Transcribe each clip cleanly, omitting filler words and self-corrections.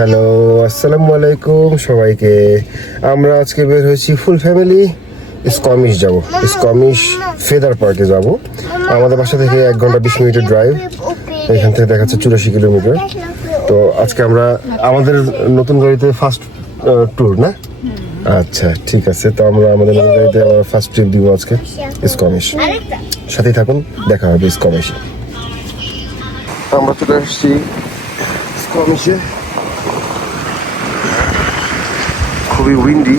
Hello, আসসালামু আলাইকুম সবাইকে। আমরা আজকে বের হয়েছি ফুল ফ্যামিলি স্কমিশ যাব। স্কমিশ ফেদার পার্কে যাব। আমাদের বাসা থেকে 1 ঘন্টা 20 মিনিটের ড্রাইভ। এখান থেকে দেখাচ্ছে 84 কিলোমিটার। তো আজকে আমরা আমাদের নতুন গাড়িতে ফার্স্ট ট্যুর না? আচ্ছা ঠিক আছে, তো আমরা আমাদের নতুন গাড়িতে আবার ফার্স্ট ট্রিপ দিব আজকে স্কমিশ। সাথেই থাকুন, দেখা হবে স্কমিশে। আমরা চলে আসছি স্কমিশে। খুবই উইন্ডি,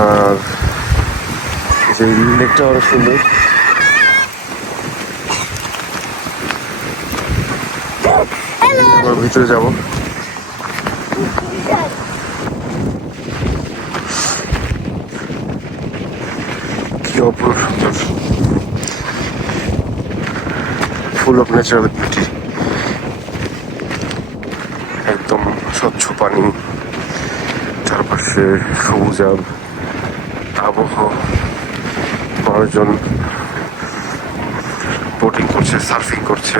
আর যে লেকটা অনেক সুন্দর। আমরা ভিতরে যাব। কি অপূর্ব সুন্দর, ফুল অফ ন্যাচারাল বিউটি। একদম স্বচ্ছ পানি, চারপাশে সবুজাব আবহাওয়া, মানুষজন বোটিং করছে, সার্ফিং করছে।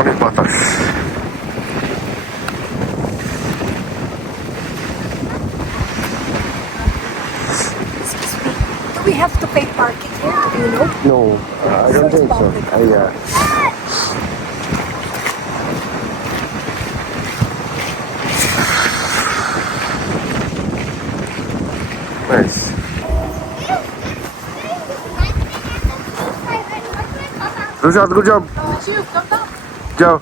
অনেক বাতাস। Do we have to pay parking here? Do you know? No, I don't think so. Yeah. Nice. Good job, good job. Go.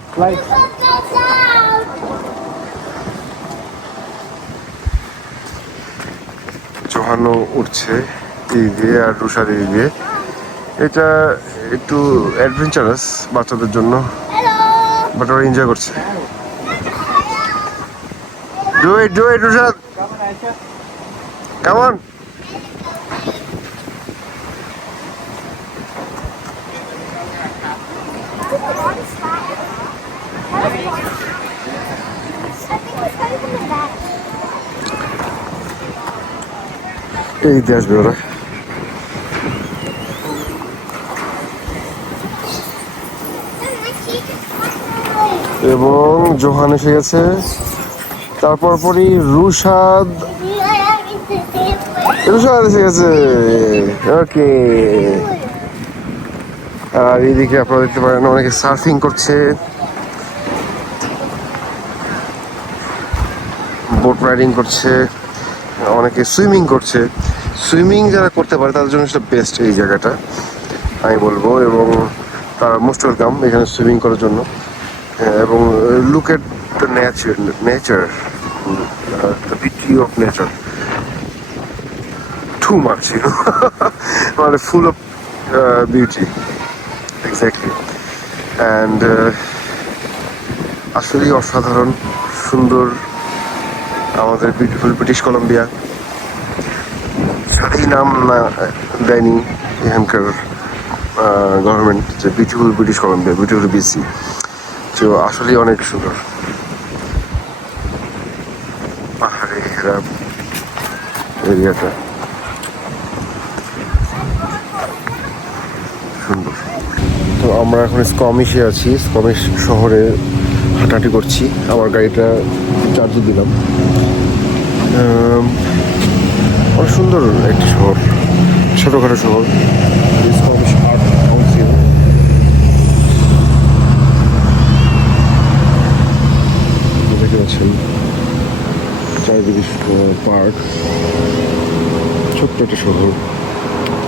জোহানো উঠছে এই দিয়ে, আর রুষার এই দিয়ে। এটা একটু অ্যাডভেঞ্চারাস বাচ্চাদের জন্য, বাট ওরা এনজয় করছে। Do it, রুষাদ। Come on. এই দিয়ে আসবে ওরা। এবং জোহান এসে গেছে, তারপর পরই রুশাদ এসে গেছে। ওকে, আর এইদিকে আপনারা দেখতে পারেন অনেকে সার্ফিং করছে, বোট রাইডিং করছে, অনেকে সুইমিং করছে। সুইমিং যারা করতে পারে তাদের জন্য সেটা বেস্ট এই জায়গাটা আমি বলবো, এবং তারা মোস্ট ওয়েলকাম এখানে সুইমিং করার জন্য। এবং look at the nature, the beauty of nature, too much, মানে full of beauty, exactly. And আসলেই অসাধারণ সুন্দর আমাদের বিউটিফুল ব্রিটিশ কলম্বিয়া। সাথেই নাম না দেয়নি এখানকার গভর্নমেন্ট যে beautiful British Columbia, beautiful BC. তো আসলেই অনেক সুন্দর, পাহাড়ে ঘেরা এরিয়াটা সুন্দর। তো আমরা এখন স্কমিশে আছি, স্কমিশ শহরে হাঁটাহাঁটি করছি। আমার গাড়িটা চার্জে দিলাম। অনেক সুন্দর একটি শহর, ছোটোখাটো শহর। স্কমিশ আর্ট কাউন্সিল, দেখতে পাচ্ছেন চারিদিকে পার্ক, ছোট্ট একটা শহর,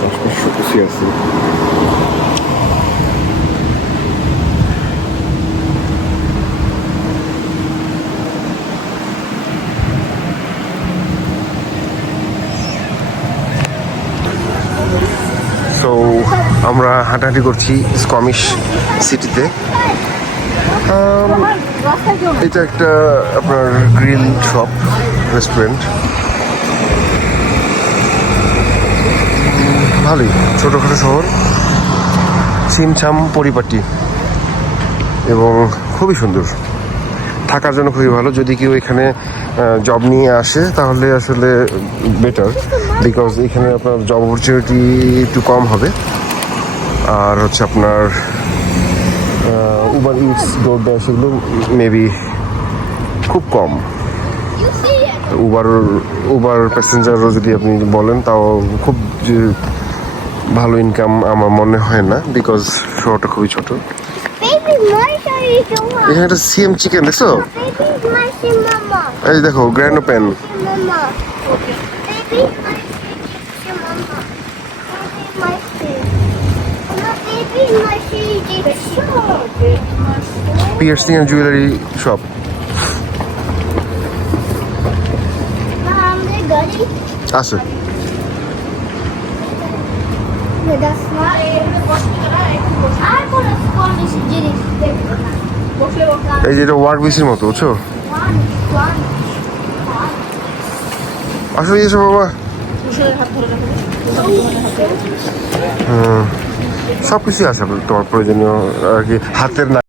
আশপাশ কিছু আছে। সো আমরা হাঁটাহাঁটি করছি স্কমিশ সিটিতে। এটা একটা আপনার গ্রিল শপ, রেস্টুরেন্ট। ভালোই, ছোটোখাটো শহর, ছিমছাম পরিপাটি, এবং খুবই সুন্দর, থাকার জন্য খুবই ভালো। যদি কেউ এখানে জব নিয়ে আসে তাহলে আসলে বেটার, বিকজ এখানে আপনার জব অপরচুনিটি একটু কম হবে, আর হচ্ছে আপনার উবার ইটস ডোরড্যাশ এগুলো মেবি খুব কম। উবার প্যাসেঞ্জারও যদি আপনি বলেন তাও খুব যে ভালো ইনকাম আমার মনে হয় না, বিকজ শহরটা খুবই ছোট। Baby, my sorry, don't এখানে একটা সিএম চিকেন দেখছো? Baby, my mama. এই যে দেখো grand open. Mama. Baby, my mama. Baby, my piercing and jewellery shop. আছে That's not আর কোন স্কোয়াশ জিনিস দেখবো না এই যে এটা ওয়ার্ক বিসির মতো, বুঝছো? আসলে এসব বাবা সব কিছুই আছে আপনার তোমার প্রয়োজনীয় আর কি, হাতের না